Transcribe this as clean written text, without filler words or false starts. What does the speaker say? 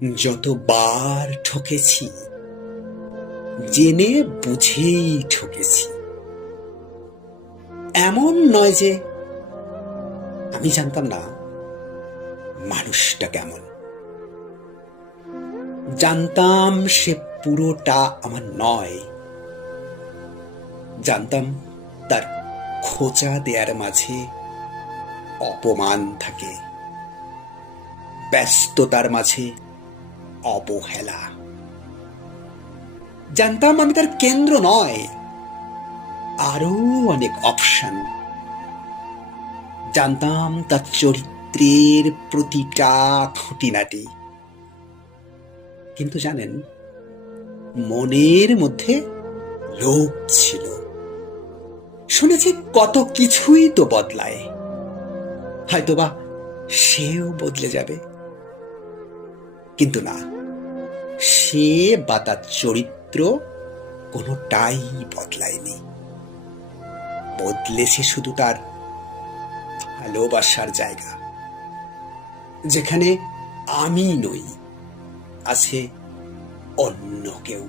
যতবার ঠকেছি, জেনে বুঝেই ঠকেছি। এমন নয় যে আমি জানতাম না মানুষটা কেমন। জানতাম সে পুরোটা আমার নয়। জানতাম তার খোঁচা দেয়ার মাঝে অপমান থাকে, ব্যস্ততার মাঝে অবহেলা। জানতাম আমি তার কেন্দ্র নয়, আরো অনেক অপশন। জানতাম তার চরিত্রের প্রতিটা খুঁটিনাটি। কিন্তু জানেন, মনের মধ্যে লোভ ছিল। শুনেছি কত কিছুই তো বদলায়, হয়তোবা সেও বদলে যাবে। কিন্তু না, সে বা তার চরিত্র কোনোটাই বদলায়নি। বদলেছে শুধু তার ভালোবাসার জায়গা। যেখানে আমি নই, আছে অন্য কেউ।